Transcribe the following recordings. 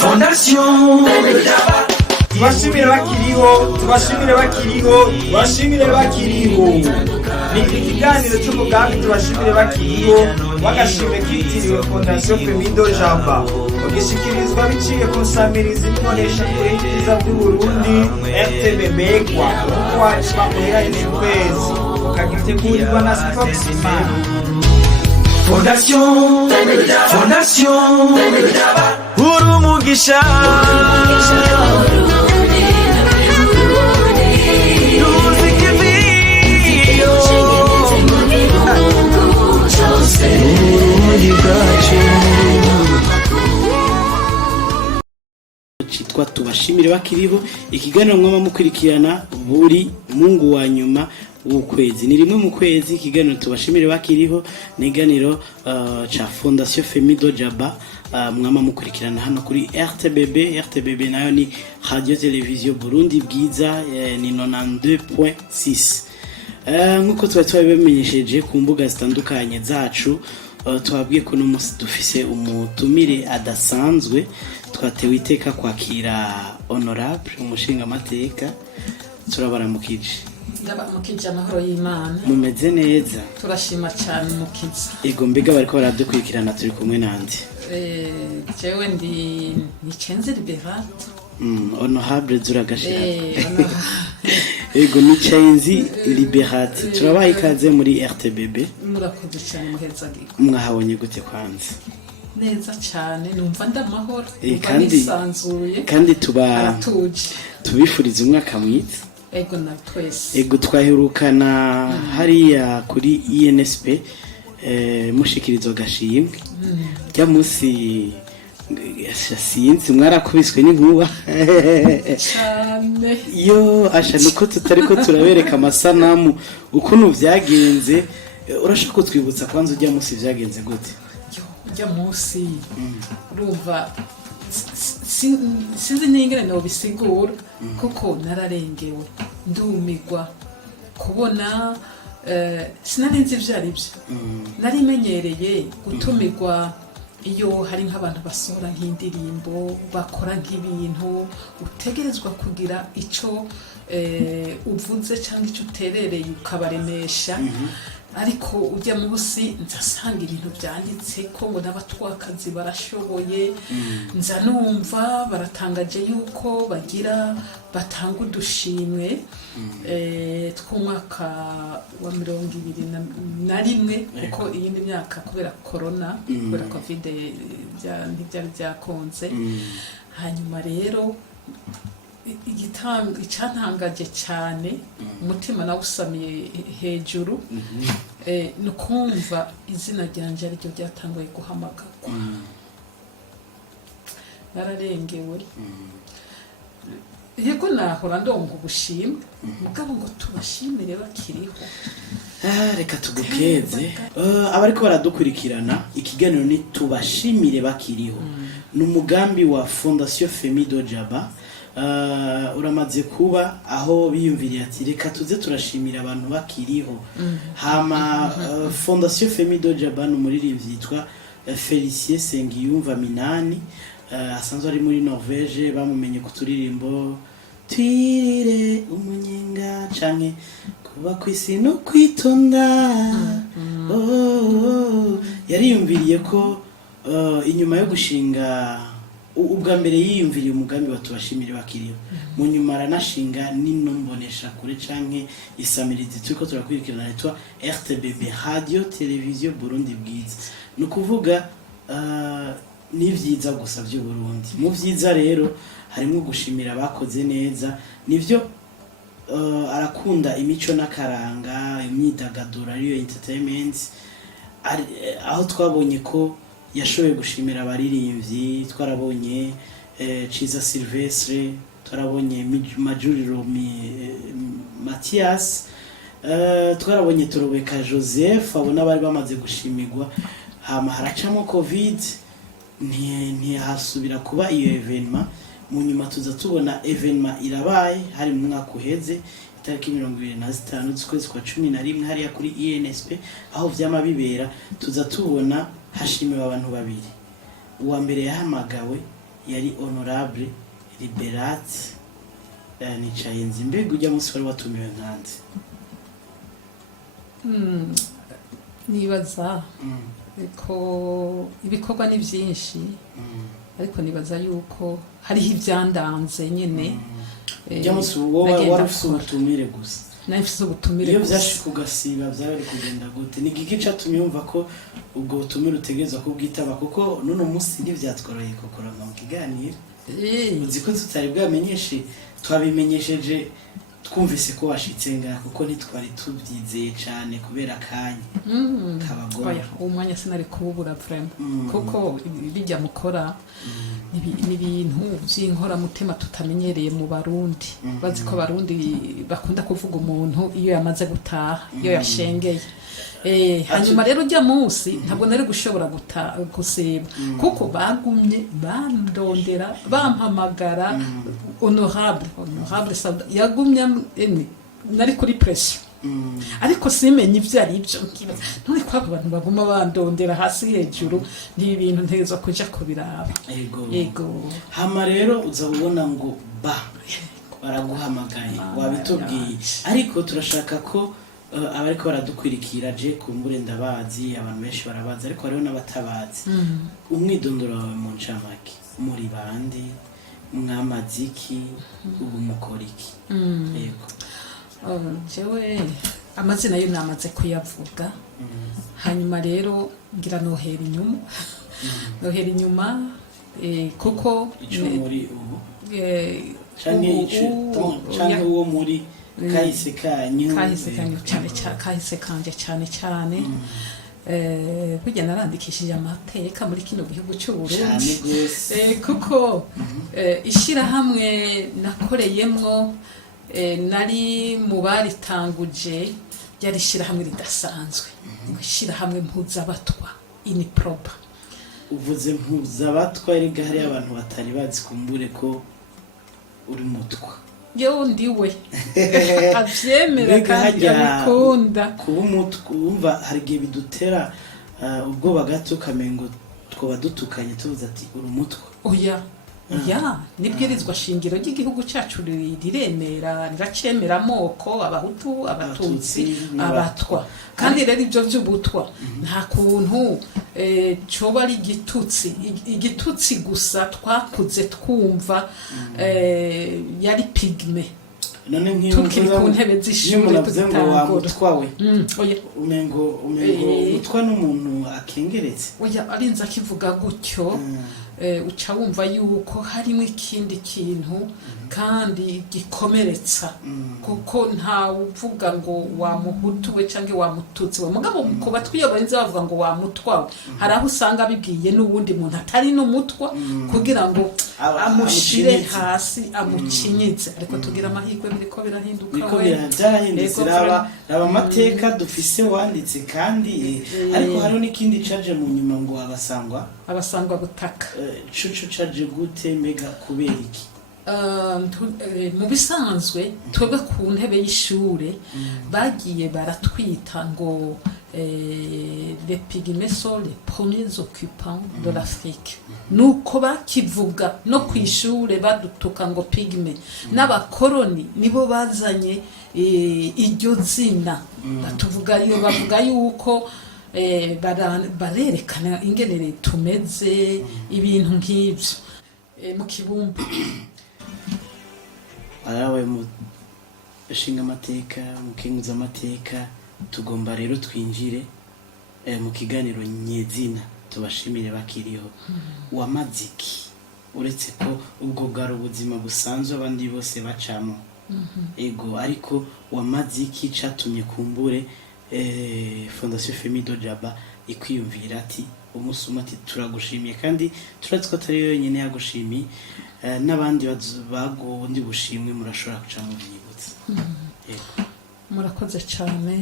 Fondation tubashimire bakiriho ni ikiganiro cy'umugambi tubashimire bakiriho wagashimwe kitiriwe Fondation Femido Jaba ugishikirizwa biciye ku nsamirizi n'imonesha kure y'ibyiza by'Uburundi RTBB kwa bamuheranye kwezi ukagitegurirwa na Spoxman Fondation Urumugisha Chitwa tubashimire bakiriho ikiganiro mwama mukurikirana buri mungu wa nyuma w'ukwezi ni rimwe mu kwezi ikiganiro tubashimire bakiriho ni iganiro cha Fondation Femido Jaba mwama mukurikirana hano kuri RTBB nayo ni Radio Television Burundi Bwiza ni 92.6 nkuko twabimenyesheje ku mbuga zitandukanye zacu twabwiye ko no musi dufise umutumire adasanzwe twatewe iteka kwakira honorable umushinga amateka turabaramukije mukije amahoro y'Imana mumeze neza turashima cyane mukiza ego mbega bariko baradukurikirana turi kumwe nandi jewe ndi Nicenze Liberate honorable zuragashira ego Nicenze Liberate turabaye ikaze muri RTBB murakoze cyane muheza gigo mwahabonye gute kwanza neza cyane numva ndamahoro kandi tubifuriza umwaka mwiza ego na twese ego twahirukana hariya kuri INSP mushikirizo gashimwe rya munsi sinzi mwarakubiswe n'inkuba cyane yo asha nuko tutariko turabereka amasanamu ukuntu vyagenze urashaka kutwibutsa kwanza ujya munsi vyagenze gute ujya munsi urumva sinzi n'ingene no bisigura kuko nararengewe ndumigwa kubona sinarinzi ivyo ari byo nari menyereye gutumigwa iyo hari nk'abantu basohora nk'indirimbo bakora nk'ibintu utegerezwa kugira ico uvuze cyangwa ico uterereye ukabaremesha ariko ujya munsi nzasanga ibintu byanditse ko ngo n'abatwakazi barashoboye nza numva baratangaje yuko bagira batanga udushimwe tw'umwaka wa 2021 kuko iyindi myaka kubera corona kubera covid ntibyari byakonze hanyuma rero icantangaje cyane umutima nawusamiye hejuru nukumva izina ryanje aryo ryatanguye guhamagarwa nararengewe yego nahora ndonga ubushimwe mugabo ngo tubashimire bakiriho reka tugukeze abariko baradukurikirana ikiganiro ni tubashimire bakiriho n'umugambi wa Fondation Femido Jaba uramaze kuba aho biyumviriye ati reka tuze turashimira abantu bakiriho hama Fondation Femido Jaba n'umuririmbyi yitwa Felicien Sengiyumva Minani asanzwe ari muri Norvège bamumenye ku turirimbo twirire umunyenga canke kuba kwisi no kwitonda yariyumviriye ko inyuma yo gushinga ubwa mbere yiyumviriye umugambi batubashimire bakiriho mu nyuma aranashinga n'inumbonesha kure canke isamirizi turiko turakurikirana yitwa RTBB Radio Television Burundi Bwiza no kuvuga ni vyiza gusa byo Burundi mu vyiza rero harimo gushimira abakoze neza nivyo arakunda imico n'akaranga imyidagaduro ariyo entertainment aho twabonye ko yashoboye gushimira abaririmbyi twarabonye Ciza Silvestre twarabonye Majuriro Mathias twarabonye Torobeka Joseph abona bari bamaze gushimirwa hama haracamo covid ntihasubira kuba iyo evenement mu nyuma tuza tubona evenement irabaye hari mu mwaka uheze itariki 25 z'ukwezi kwa 11 hariya kuri INSP aho vyama bibera tuza tubona hashimiwe abantu babiri uwa mbere yahamagawe yari honorable Liberat nicaye nzi mbega ujya munsi wari watumiwe nkanze nibaza ko ibikorwa ni byinshi ariko nibaza yuko hariho ibyandanze nyine ujya munsi wowe wari ufite ubutumire gusa nafise ubutumire iyo byashika ugasiba byari kugenda gute ni giki catumye yumva ko ubwo butumire utegerezwa kubwitaba kuko nuno munsi ntivyatworoye kukorana mu kiganiro uzi ko tutari bwamenyeshe twabimenyesheje twumvise ko washitse ngaha kuko ntitwari tubyizeye cyane kubera akanya kabagora umwanya sinari kububura vraiment kuko bijya mukora ni ibintu by'inkoramutima tutamenyereye mu Barundi bazi ko Barundi bakunda kuvuga umuntu iyo yamaze gutaha iyo yashengeye hanyuma rero ujya munsi ntabwo nari gushobora guseba kuko bagumye bandondera bampamagara honorable yagumye nari kuri pression ariko simenye ibyo ari byo none ko abantu baguma bandondera hasi hejuru ni ibintu ntezo kuja kubiraba yego hama rero uzabona ngo baraguhamagaye wabitubwiye ariko turashaka ko abariko baradukwirikira je kumbure ndabazi abantu benshi barabazi ariko hariho n'abatabazi umwidondoro wawe mu ncamake muri bande mwamaziki ubu mukoriki yego jewe amazina yo namaze kuyavuga hanyuma rero ngira nohera inyuma kuko ico muri ubu canke uwo muri kahise kanyu kahise kanje cyane burya narandikishije amateka muri kino gihugu cy'Uburundi kuko ishirahamwe nakoreyemwo nari mu baritanguje ryari ishirahamwe ridasanzwe ishirahamwe mpuzabatwa iniproba uvuze mpuzabatwa erega hari abantu batari bazi kumbure ko uri mutwa yo ndiwe avyemera kandi abikunda kuba umutwa umva hari igihe bidutera ubwoba gato kamengo twoba dutukanye tuvuze ati uri umutwa oya nibwirizwa shingiro ry'igihugu cyacu riremera riracemera amoko abahutu abatutsi abatwa kandi rero ibyo by'ubutwa nta kuntu coba ari igitutsi gusa twakuze twumva yari pigme none tukiri ku ntebe z'ishuri tutangura umengo utwa n'umuntu akengeretse oya arinze akivuga gutyo uca wumva yuko harimo ikindi kintu kandi gikomeretsa kuko nta uvuga ngo wamuhutu we cyangwa wamututsi we mugabo kuba twiyoborenze bavuga ngo wamutwawe hari aho usanga bibwiye n'ubundi muntu atari n'umutwa kugira ngo amushire hasi amukinyize ariko tugira amahirwe biriko birahinduka byarahindutse raba amateka dufise wanditse kandi ariko hariho n'ikindi caje mu nyuma ngo abasangwa gutaka cucu caje gute mega kubera iki mu bisanzwe twebwe ku ntebe y'ishure bagiye baratwita ngo les pygmées sont les premiers occupants de l'Afrique nuko bakivuga no kwishure badutuka ngo pygmé n'abakoroni nibo bazanye iryo zina bavuga yuko barerekana ingenere tumeze ibintu nk'ibyo mu kibumbu arawe mu bashinga amateka mu kinguza amateka tugomba rero twinjire mu kiganiro nyezina tubashimire bakiriho wamaziki uretse ko ubwo bwari ubuzima busanzwe abandi bose bacamo ego ariko wamaziki catumye kumbure Fondation Femido Jaba ikwiyumvira ati umusuma ati turagushimiye kandi turatse ko atari yonyine yagushimiye n'abandi bagondi bushimwe murashobora kuca mu byibutse murakoze cyane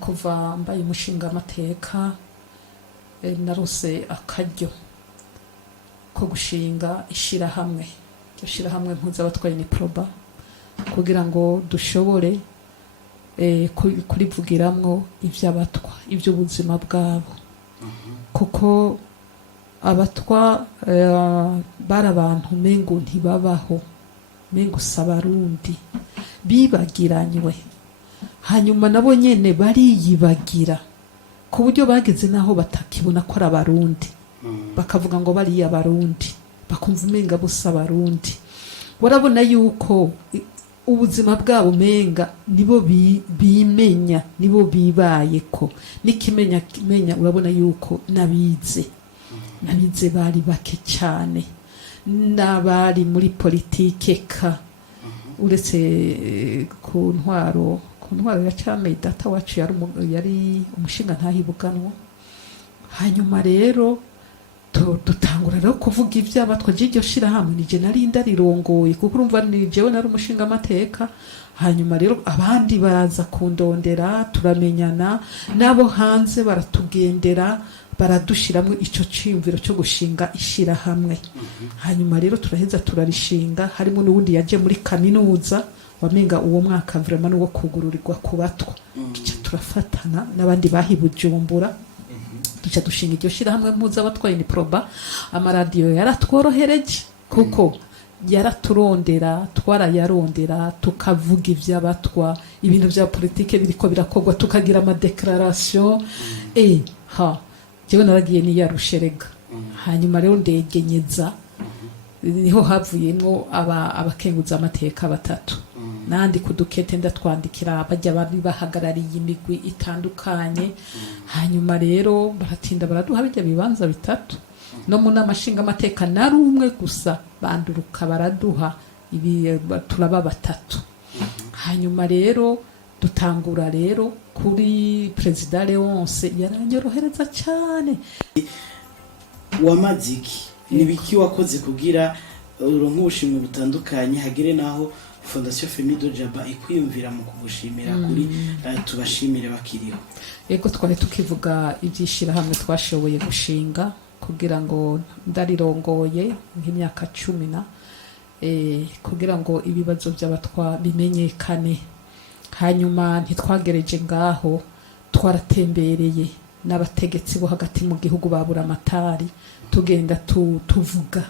kuva mbaye umushinga amateka narose akaryo ko gushinga ishirahamwe mpuzabatwaye iniproba kugira ngo dushobore kurivugiramwo iby'abatwa iby'ubuzima bwabo kuko abatwa bari abantu mengo ntibabaho, mengo s'abarundi bibagiranywe, hanyuma nabo nyene bariyibagira ku buryo bageze naho batakibona ko ari abarundi, bakavuga ngo bariya abarundi, bakumva umenga bose abarundi. Warabona yuko ubuzima bwabo umenga nibo bimenya, nibo bibayeko, nikimenya urabona yuko nabize bari bake cyane, n'abari muri politike ka uretse ku ntwaro ya Camey data wacu yari umushinga ntahibuganwa. Hanyuma rero dutangura rero kuvuga iby'abatwa iryo shirahamwe nije nari ndarirongoye kuko urumva ni jewe nari umushinga amateka. Hanyuma rero abandi baraza kundondera, turamenyana nabo hanze baratugendera, baradushiramwe ico ciyumviro cyo gushinga ishirahamwe. Hanyuma rero turaheza turarishinga, harimo n'ubundi yaje muri kaminuza wamenga uwo mwaka vraiment n'uwo kugururirwa ku batwa, kica turafatana n'abandi bahibujumbura, kica dushinga iryo shirahamwe mpuzabatwaye ni proba. Amaradiyo yaratworohereje kuko yaraturondera, twarayarondera, tukavuga ivy'abatwa, ibintu vya politike biriko birakorwa, tukagira ama declaration jewe naragiye niyarusherega. Hanyuma rero ndegenyeza, niho havuyemwo abakenguza amateka batatu, nandi kudukete ndatwandikira bajya bari bahagarariye imigwi itandukanye. Hanyuma rero baratinda baraduha bijya bibanza bitatu, no mu namashinga amateka nari umwe gusa, banduruka baraduha ibi turaba batatu. Hanyuma rero dutangura rero kuri President Leonce, yaranyorohereza cyane. Wamaziki nibiki wakoze kugira uronke ubushimwe butandukanye, hagire naho Fondation Femido Jaba ikwiyumvira mu kugushimira kuri tubashimire bakiriho? Ego twari tukivuga ibyishira hamwe twashoboye gushinga kugira ngo ndarirongoye nk'imyaka 10 kugira ngo ibibazo by'abatwa bimenyekane. Hanyuma ntitwagereje ngaho, twaratembereye n'abategetsi bo hagati mu gihugu babura amatari, tugenda tuvuga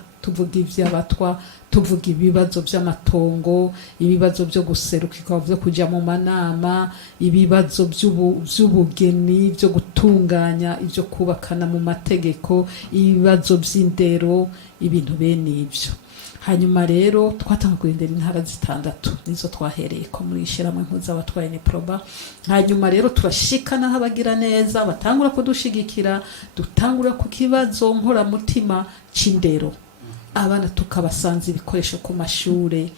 ivy'abatwa, tuvuga ibibazo by'amatongo, ibibazo byo guserukirwa, byo kuja mu manama, ibibazo by'ubugeni, byo gutunganya ibyo kubakana mu mategeko, ibibazo by'indero, ibintu bene ibyo. Hanyuma rero twatanga kugendera intara zitandatu, nizo twahereye ko muri ishiramwe mpuzabatwaye ni proba. Hanyuma rero turashikana habagira neza, batangura kudushigikira, dutangura ku kibazo nkora mutima c'indero, abana tukabasanza ibikoresho ku mashure.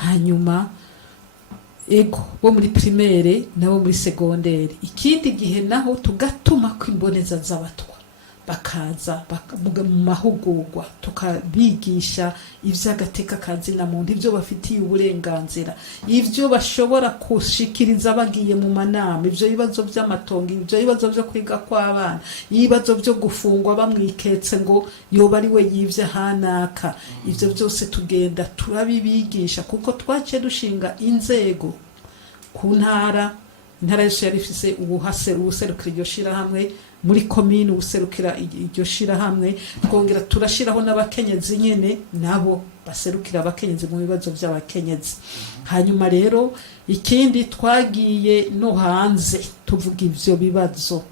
Hanyuma ego bo muri primaire nabo muri secondaire, ikindi gihe naho tugatuma kwimboneza z'abatwa bakaza mu mahugurwa, tukabigisha ivy'agateka kazina muntu, ivyo bafitiye uburenganzira, ivyo bashobora kushikiriza bagiye mu manama, ivyo bibazo by'amatongo, ivyo bibazo byo kwiga kw'abana, ibibazo byo gufungwa bamwiketse ngo yoba ari we yivye hanaka. Ivyo byose tugenda turabibigisha kuko twaciye dushinga inzego ku ntara yose yari ifise ubuserukira iryo shirahamwe, muri komine ubuserukira iryo shirahamwe, twongera turashiraho n'abakenyezi nyene nabo baserukira abakenyezi mu bibazo by'abakenyezi. Hanyuma rero ikindi twagiye no hanze tuvuga ivyo bibazo.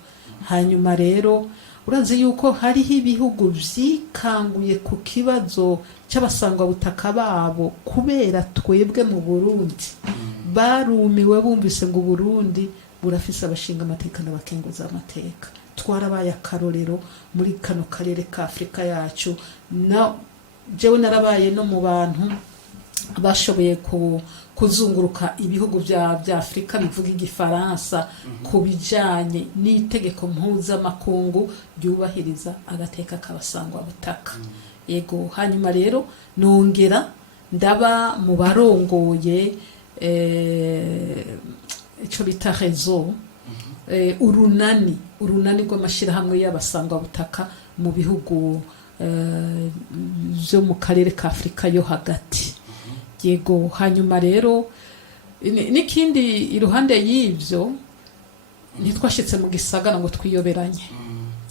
Hanyuma rero urazi yuko hariho ibihugu vyikanguye ku kibazo cy'abasangwa butaka babo kubera twebwe mu Burundi barumiwe bumvise ngo Burundi burafise abashinga amateka n'abakenguza amateka. Twarabaye akarorero muri kano karere ka Afrika yacu, na jewe narabaye no mu bantu bashoboye kuzunguruka ibihugu bya Afrika bivuga igifaransa ku bijanye n'itegeko mpuzamakungu ryubahiriza agateka k'abasangwa butaka. Yego, hanyuma rero nongera ndaba mu barongoye ico bita réseau, urunani rw'amashirahamwe y'abasangwa butaka mu bihugu byo mu karere ka Afrika yo hagati. Yego, hanyuma rero n'ikindi iruhande y'ivyo ntitwashitse mu gisagara ngo twiyoberanye.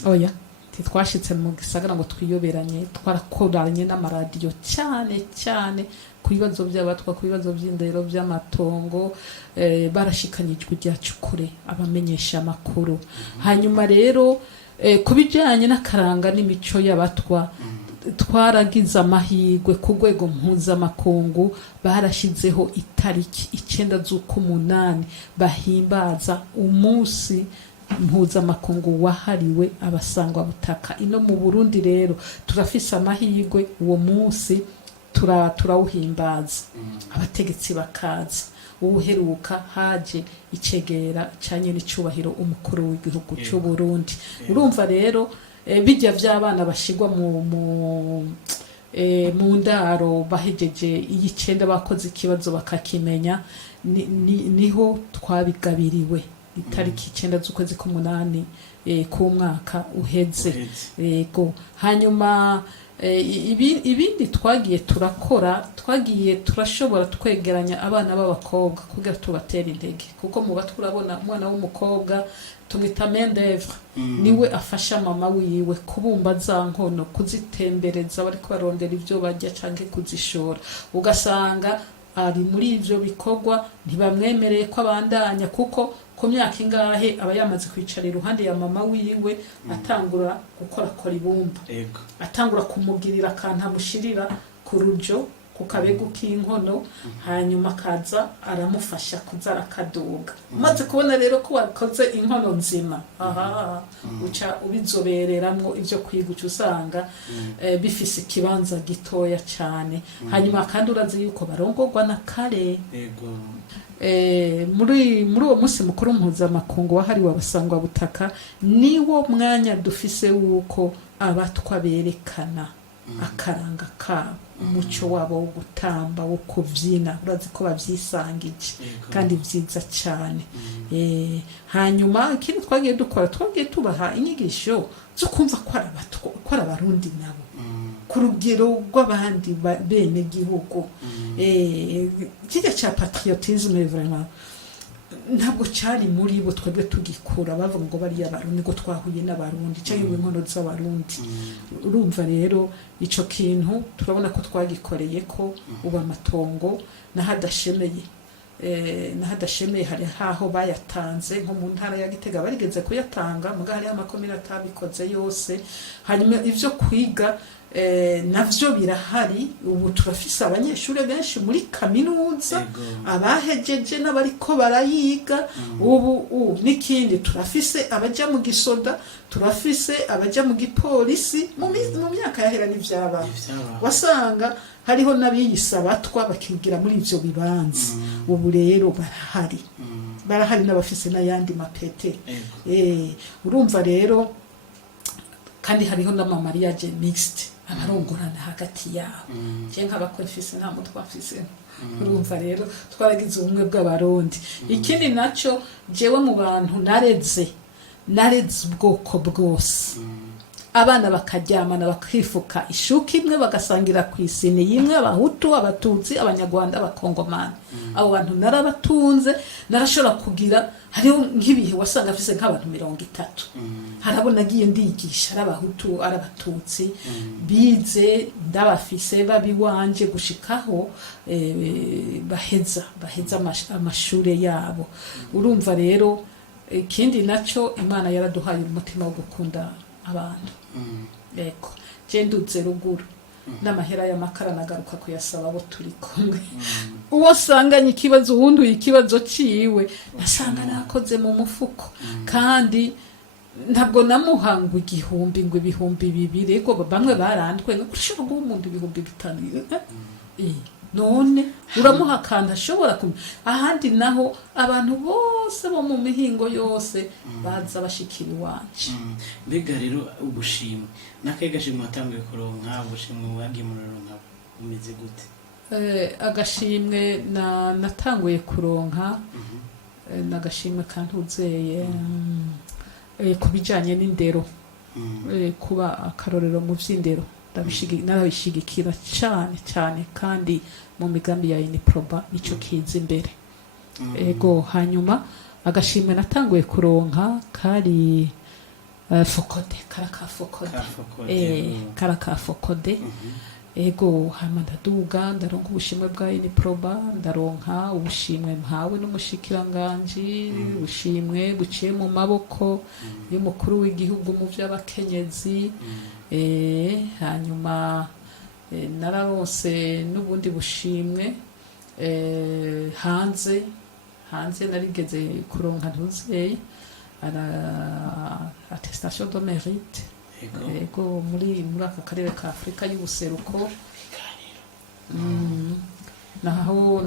Oya, titwashitse mu gisagara ngo twiyoberanye, twarakoranye n'amaradiyo cyane cyane ku bibazo by'abatwa, ku bibazo by'indero, by'amatongo, barashikanye ijwi ryacu kure abamenyesha amakuru. Hanyuma rero ku bijyanye n'akaranga n'imico y'abatwa, twaragize amahirwe ku rwego mpuzamakungu, barashyizeho itariki 9 z'ukumunani bahimbaza umunsi mpuzamakungu wahariwe abasangwa butaka. Ino mu Burundi rero turafise amahirwe, uwo munsi turawuhimbaza, abategetsi bakaza. Uheruka haje icegera cyanye n'icubahiro umukuru w'igihugu cy'u Burundi. Urumva rero bijya by'abana bashigwa mu ndaro bahejeje y'icenda bakoze ikibazo bakakimenya, niho twabigabiriwe itariki 9 z'ukwezi k'umunani ku mwaka uheze. Yego, hanyuma ibindi twagiye turakora, twagiye turashobora twegeranya abana b'abakobwa kugira tubatera intege, kuko mu batwe urabona umwana w'umukobwa tumwita main d'œuvre, niwe afasha mama wiwe kubumba za nkono, kuzitembereza bariko barondera ivyo barya canke kuzishora. Ugasanga ari muri ivyo bikorwa, ntibamwemereye ko abandanya, kuko ku myaka ingahe aba yamaze kwicara iruhande ya mama wiwe, atangura gukora ibumba, atangura kumugirira akantu amushirira ku rujo ku kabego k'inkono, hanyuma akaza aramufasha kuza arakaduga. Umaze kubona rero ko wakoze inkono nzima, uca ubizobereramwo ivyo kwiga, usanga bifise ikibanza gitoya cyane. Hanyuma kandi urazi yuko barongorwa na kare. Muri uwo munsi mukuru mpuzamakungu wahariwe abasangwa butaka, niwo mwanya dufise wuko abatwa berekana akaranga kabo, umuco wabo wo gutamba, wo kuvyina. Urazi ko bavyisangije kandi vyiza cyane. Hanyuma ikindi twagiye dukora, twagiye tubaha inyigisho zo kumva ko ari abarundi nabo ku rugero rw'abandi bene gihugu. Kijya cya patriotisme vraiment ntabwo cyari muri bo twebwe tugikura, bavuga ngo bari abarundi, ngo twahuye n'abarundi cyangwa inkono z'abarundi. Urumva rero ico kintu turabona ko twagikoreye ko uba amatongo nahadashemeye. Nahadashemeye hari haho bayatanze, nko mu ntara ya Gitega barigeze kuyatanga, muga hari amakomine atabikoze yose. Hanyuma ivyo kwiga navyo birahari. Ubu turafise abanyeshuri benshi muri kaminuza, abahejeje n'abariko barayiga. Ubu n'ikindi turafise abaja mu gisoda, turafise abaja mu gipolisi. Mu myaka yahera n'ivyaba wasanga hariho n'abiyisa batwa bakigira muri ivyo bibanza. Ubu rero barahari n'abafise n'ayandi mapete. Urumva rero kandi hariho n'amamariage mixed, abarongorana hagati yabo. Nk'abakwefise nta mutwe afise. Urumva rero twaragize ubumwe bw'abarundi. Ikindi naco, jewe mu bantu nareze ubwoko bwose. Abana bakaryamana bakifuka ishuka imwe, bagasangira ku isini yimwe, abahutu, abatutsi, abanyarwanda, abakongomani. Abo bantu narabatunze, narashobora kugira, hariho nk'ibihe wasanga afise nk'abantu 30. Harabona agiye ndigisha arabahutu, arabatutsi, bize ndabafise babiwanje gushikaho baheza amashure yabo. Urumva rero ikindi naco, Imana yaraduhaye umutima wo gukunda abantu. Eko je nduze ruguru n'amahera y'amakara nagaruka kuyasaba abo turi kumwe. Uwo sanganye ikibazo, uwundi ikibazo ciwe, nasanga nakoze mu mufuko. Kandi ntabwo namuhangwa igihumbi ngo ibihumbi 200, ego bamwe barandwe ngo ushobora guha umuntu 5,000. None uramuha kandi ashobora ahandi naho abantu bose bo mu mihingo yose baza bashikira iwanje. Mbega rero ubushimwe nakegashimwe watanguye kuronka, ubushimwe wagiye muronka umeze gute? Agashimwe natanguye kuronka, nagashimwe kantuzeye ku bijanye n'indero, kuba akarorero mu vy'indero. Narabishigikira cyane kandi mu migambi ya Iniproba nico kiza imbere. Ego hanyuma agashimwe natanguye kuronka kari fokode karaka fokode Karafokode. karaka fokode ego hama ndaduga ndaronka ubushimwe bwa Uniproba ndaronka ubushimwe mpawe n'umushikiranganje ubushimwe buciye mu maboko y'umukuru w'igihugu mu vy'abakenyezi hanyuma nararose n'ubundi bushimwe hanze narigeze kuronka ntuzeye attestation de mérite ego muri aka karere ka Afrika y'ubuseruko naho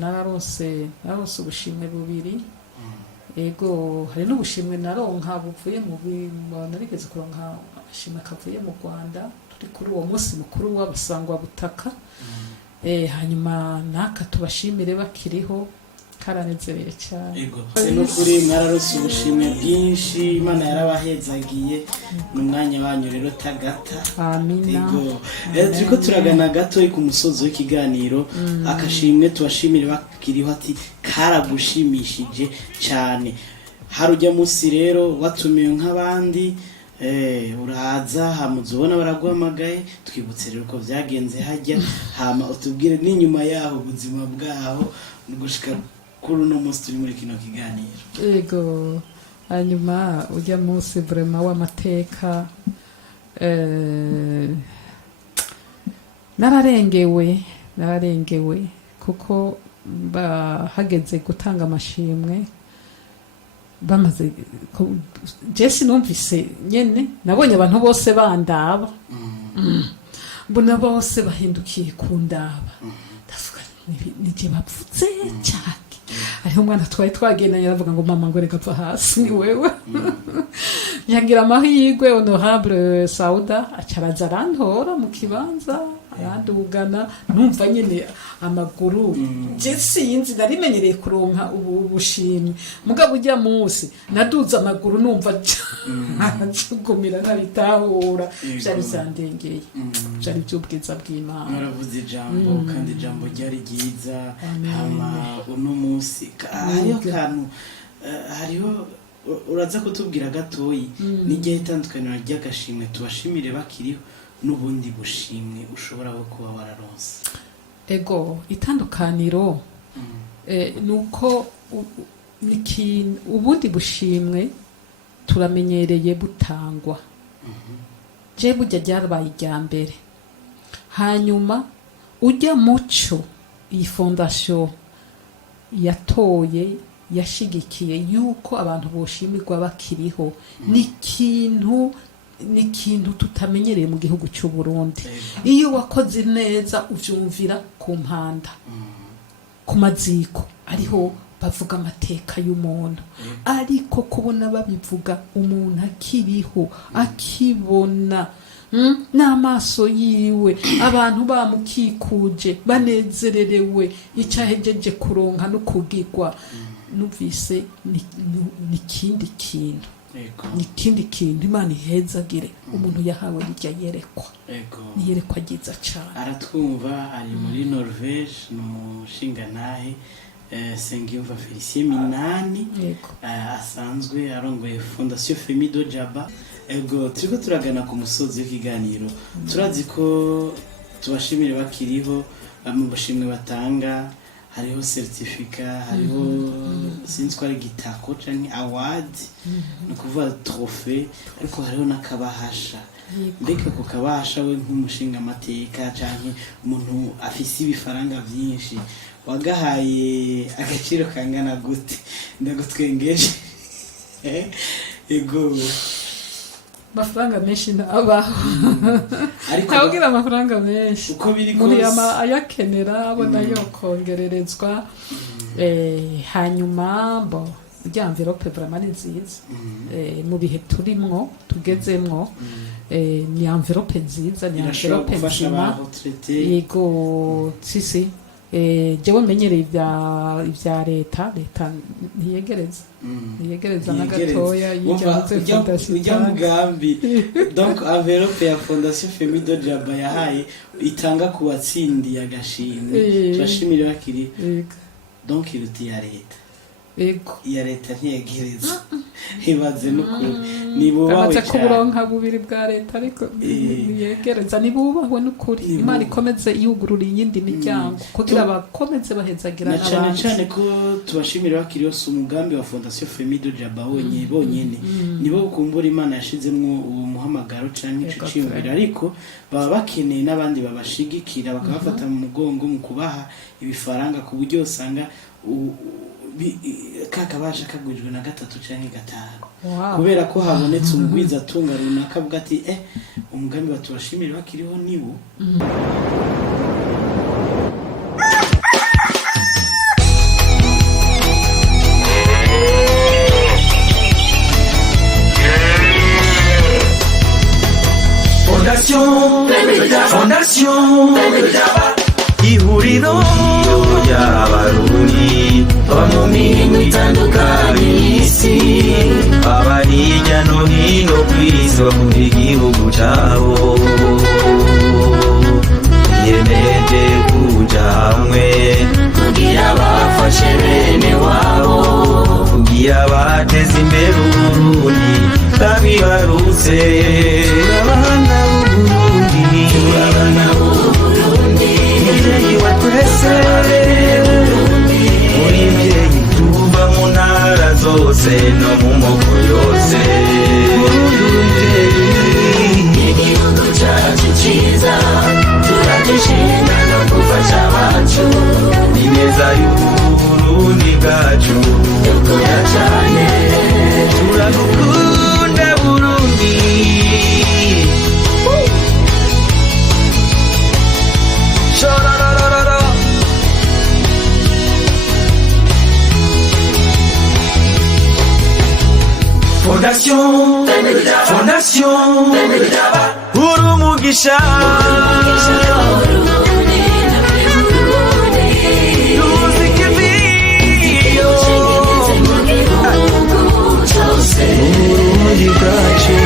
nararose ubushimwe bubiri ego hari n'ubushimwe naronka buvuye mu narigeze kuronka ashimwe kavuye mu Rwanda turi kuri uwo munsi mukuru w'abasangwa butaka hanyuma naka tubashimire bakiriho karanezereye cyane ego no kuri mwararose ubushimwe bwinshi Imana yarabahezagiye n'umwanya wanyu rero tagata amina ego turiko turagana gato ku musozo w'ikiganiro akashimwe tubashimire bakiriho ati karagushimishije cyane harujya munsi rero watumiye nk'abandi uraza hamuze ubona baraguhamagaye twibutse rero ko byagenze hajya hama utubwire n'inyuma yaho ubuzima bwaho gushika kuri uno munsi turi muri kino kiganiro ego hanyuma ujya munsi vraiment w'amateka nararengewe kuko bahageze gutanga amashimwe bamaze Jesse numvise nyene nabonye abantu bose bandaba mbona bose bahindukiye kundaba ndavuga nije bapfutse cyane ariho umwana twagendanye aravuga ngo mama ngo reka pfa hasi ni wewe nyagira amahirwe honorable Sauda acaraza arantora mu kibanza arandugana numva nyene amaguru je sinzi narimenyereye kuronka ubushimwe mugabo ujya munsi naduza amaguru numva ncugumira ntabitahura byari zandengeye byari by'ubwiza bw'Imana muravuze ijambo kandi ijambo ryari ryiza hama uno munsi hariho uraza kutubwira gatoyi n'igihe itandukaniro ry'agashimwe tubashimire bakiriho n'ubundi bushimwe ushobora kuba wararonse ego itandukaniro nuko ubundi bushimwe turamenyereye butangwa je burya ryarabaye irya mbere hanyuma ujya muco iyi fondation yatoye yashigikiye yuko abantu boshimirwa bakiriho n'ikintu tutamenyereye mu gihugu cy'u Burundi iyo wakoze neza uvyumvira ku mpanda ku maziko ariho bavuga amateka y'umuntu ariko kubona babivuga umuntu akiriho akibona n'amaso yiwe abantu bamukikuje banezererewe icyahejeje kuronka no kugirwa numvise n'ikindi kintu Imana ihezagire umuntu yahawe rijya yerekwa yerekwa ryiza cyane aratwumva ari muri Norvège n'umushingantahe Sengiyumva Felicien Minani asanzwe arongoye Fondation Femido Jaba ego turiko turagana ku musozi w'ikiganiro turazi ko tubashimire bakiriho bamwe bashimwe batanga hariho certificat hariho sinzi ko ari gitako canke award no kuvuga trophée ariko hariho nakabahasha mbega ko kabahasha we nk'umushinga amateka canke umuntu afise ibifaranga byinshi wagahaye agaciro kangana gute ndagutwengeje ego amafaranga menshi nabaho ariko ntabwira amafaranga menshi uko biri muri kose ayakenera abona yo kongererezwa hanyuma bo rya envelope vraiment ni nziza mu bihe turimwo tugezemwo ni envelope nziza ni envelope nzima yego sisi jewe menyereye ibya leta ntiyegereza na gatoya ujya mugambi donc envelope ya Fondation Femido Jaba yahaye itanga ku batsindiye agashimwe turashimire bakiri donc iruti ya leta ego iya leta ntiyegereza ibaze n'ukuri nibubahwe kamaze cyane kuburonka bubiri bwa leta ariko niyegereza nibubahwe n'ukuri Imana ikomeze yugurura iyindi miryango kugira bakomeze bahezagira na cyane n'abandi cyane ko tubashimira bakiriho si umugambi wa Fondation Femido Jaba bonyene nibo kumbura Imana yashizemwo uwo muhamagaro canke ico ciyumvira ariko baba bakeneye n'abandi babashigikira bakabafata mu mugongo mu kubaha ibifaranga ku buryo usanga kakabasha kagwijwe na 3 canke 5 kubera ko habonetse umugwiza atunga runaka avuga ati umugambi batubashimira bakiriho nibo Fondation ihuriro ry'abarundi baba mu mihingo itandukanye y'isi abari hirya no hino ku isi bakunda igihugu cabo biyemeje kuja hamwe kugira bafashe bene wabo kugira bateze imbere Uburundi babibarutse turabana b'Uburundi muvyeyi wa twese muri mvyeyi tuva mu ntara zose no mu moko yose igihugu cacu ciza turagishinga no gufasha abacu ni neza y'Uburundi bwacu dukora cane turagukunda Burundi Fondation Urumugisha Urundi bwacu